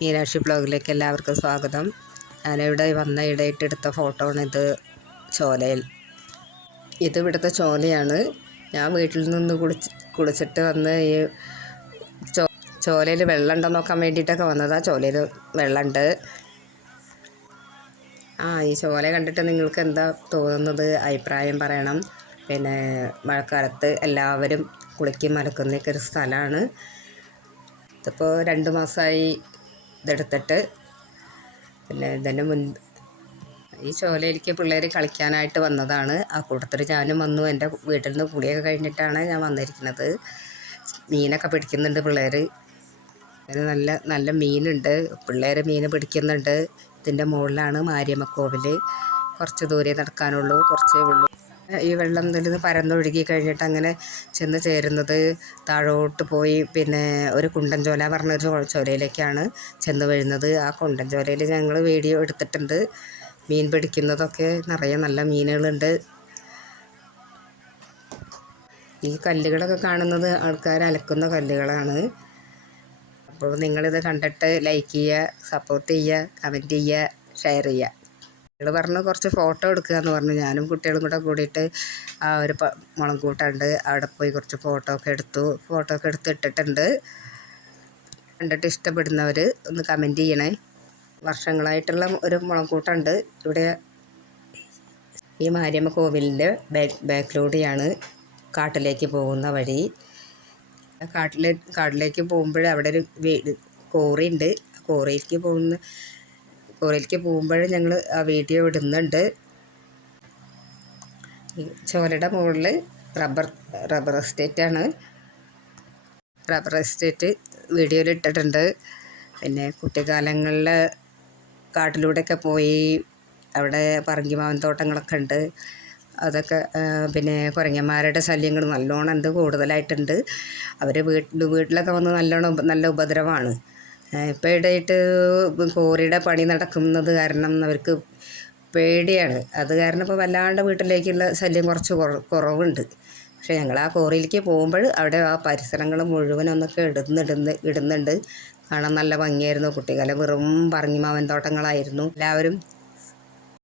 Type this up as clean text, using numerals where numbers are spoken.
മീനാക്ഷി ബ്ലോഗിലേക്ക് എല്ലാവർക്കും സ്വാഗതം. ഞാനിവിടെ വന്ന ഇടയിട്ടെടുത്ത ഫോട്ടോ ആണിത്. ചോലയിൽ ഇത് ഇവിടുത്തെ ചോലയാണ്. ഞാൻ വീട്ടിൽ നിന്ന് കുളിച്ചിട്ട് വന്ന് ഈ ചോലയിൽ വെള്ളം ഉണ്ടോ നോക്കാൻ വേണ്ടിയിട്ടൊക്കെ വന്നതാണ്. ചോലയിൽ വെള്ളമുണ്ട്. ഈ ചോല കണ്ടിട്ട് നിങ്ങൾക്ക് എന്താ തോന്നുന്നത്? അഭിപ്രായം പറയണം. പിന്നെ മഴക്കാലത്ത് എല്ലാവരും കുളിക്കും അലക്കുന്നൊക്കെ ഒരു സ്ഥലമാണ്. ഇതിപ്പോൾ 2 മാസമായി ഇതെടുത്തിട്ട്. പിന്നെ ഇതിന് ഈ ചോലയിലേക്ക് പിള്ളേർ കളിക്കാനായിട്ട് വന്നതാണ്. ആ കൂട്ടത്തിൽ ഞാനും വന്നു. എൻ്റെ വീട്ടിൽ നിന്ന് കുളിയൊക്കെ കഴിഞ്ഞിട്ടാണ് ഞാൻ വന്നിരിക്കുന്നത്. മീനൊക്കെ പിടിക്കുന്നുണ്ട് പിള്ളേർ. അതിന് നല്ല നല്ല മീനുണ്ട്. പിള്ളേർ മീൻ പിടിക്കുന്നുണ്ട്. ഇതിൻ്റെ മുകളിലാണ് മാരിയമ്മ കോവിൽ. കുറച്ച് ദൂരെ നടക്കാനുള്ളൂ, കുറച്ചേ ഉള്ളൂ. ഈ വെള്ളം ഇതിൽ പരന്നൊഴുകി കഴിഞ്ഞിട്ട് അങ്ങനെ ചെന്ന് ചേരുന്നത് താഴോട്ട് പോയി പിന്നെ ഒരു കുണ്ടൻ ചോല പറഞ്ഞൊരു ചോലയിലേക്കാണ് ചെന്ന് വീഴുന്നത്. ആ കുണ്ടൻ ചോലയിൽ ഞങ്ങൾ വീഡിയോ എടുത്തിട്ടുണ്ട്. മീൻ പിടിക്കുന്നതൊക്കെ നിറയെ നല്ല മീനുകളുണ്ട്. ഈ കല്ലുകളൊക്കെ കാണുന്നത് ആൾക്കാർ അലക്കുന്ന കല്ലുകളാണ്. അപ്പോൾ നിങ്ങളിത് കണ്ടിട്ട് ലൈക്ക് ചെയ്യുക, സപ്പോർട്ട് ചെയ്യുക, കമൻറ്റ് ചെയ്യുക, ഷെയർ ചെയ്യുക. കുട്ടികൾ പറഞ്ഞു കുറച്ച് ഫോട്ടോ എടുക്കുക എന്ന് പറഞ്ഞു. ഞാനും കുട്ടികളും കൂടെ കൂടിയിട്ട് ആ ഒരു മുളങ്കൂട്ടുണ്ട്, അവിടെ പോയി കുറച്ച് ഫോട്ടോ ഒക്കെ എടുത്തിട്ടിട്ടുണ്ട്. കണ്ടിട്ട് ഇഷ്ടപ്പെടുന്നവർ ഒന്ന് കമൻറ്റ് ചെയ്യണേ. വർഷങ്ങളായിട്ടുള്ള ഒരു മുളങ്കൂട്ടുണ്ട് ഇവിടെ. ഈ മാരിയമ്മ കോവിലിൻ്റെ ബാക്കിലൂടെയാണ് കാട്ടിലേക്ക് പോകുന്ന വഴി. കാട്ടിലേക്ക് പോകുമ്പോൾ അവിടെ ഒരു കോറിയുണ്ട്. കോറിയിലേക്ക് പോകുമ്പോൾ ഞങ്ങൾ ആ വീഡിയോ ഇടുന്നുണ്ട്. ചോലയുടെ മുകളിൽ റബ്ബർ എസ്റ്റേറ്റാണ്. റബ്ബർ എസ്റ്റേറ്റ് വീഡിയോയിൽ ഇട്ടിട്ടുണ്ട്. പിന്നെ കുട്ടിക്കാലങ്ങളിൽ കാട്ടിലൂടെയൊക്കെ പോയി അവിടെ പറങ്കിമാവൻ തോട്ടങ്ങളൊക്കെ ഉണ്ട്. അതൊക്കെ പിന്നെ കുരങ്ങന്മാരുടെ ശല്യങ്ങൾ നല്ലോണം ഉണ്ട്, കൂടുതലായിട്ടുണ്ട്. അവർ വീട്ടിലൊക്കെ വന്ന് നല്ല ഉപദ്രവമാണ്. ഇപ്പോൾ ഇടയിട്ട് കോറിയുടെ പണി നടക്കുന്നത് കാരണം അവർക്ക് പേടിയാണ്. അത് കാരണം ഇപ്പോൾ വല്ലാണ്ട് വീട്ടിലേക്കുള്ള ശല്യം കുറച്ച് കുറവുണ്ട്. പക്ഷേ ഞങ്ങൾ ആ കോറിയിലേക്ക് പോകുമ്പോൾ അവിടെ ആ പരിസരങ്ങൾ മുഴുവനൊന്നൊക്കെ ഇടുന്നുണ്ട്. കാണാൻ നല്ല ഭംഗിയായിരുന്നു. കുട്ടിക്കാലം വെറും പറങ്കിമാവൻ തോട്ടങ്ങളായിരുന്നു. എല്ലാവരും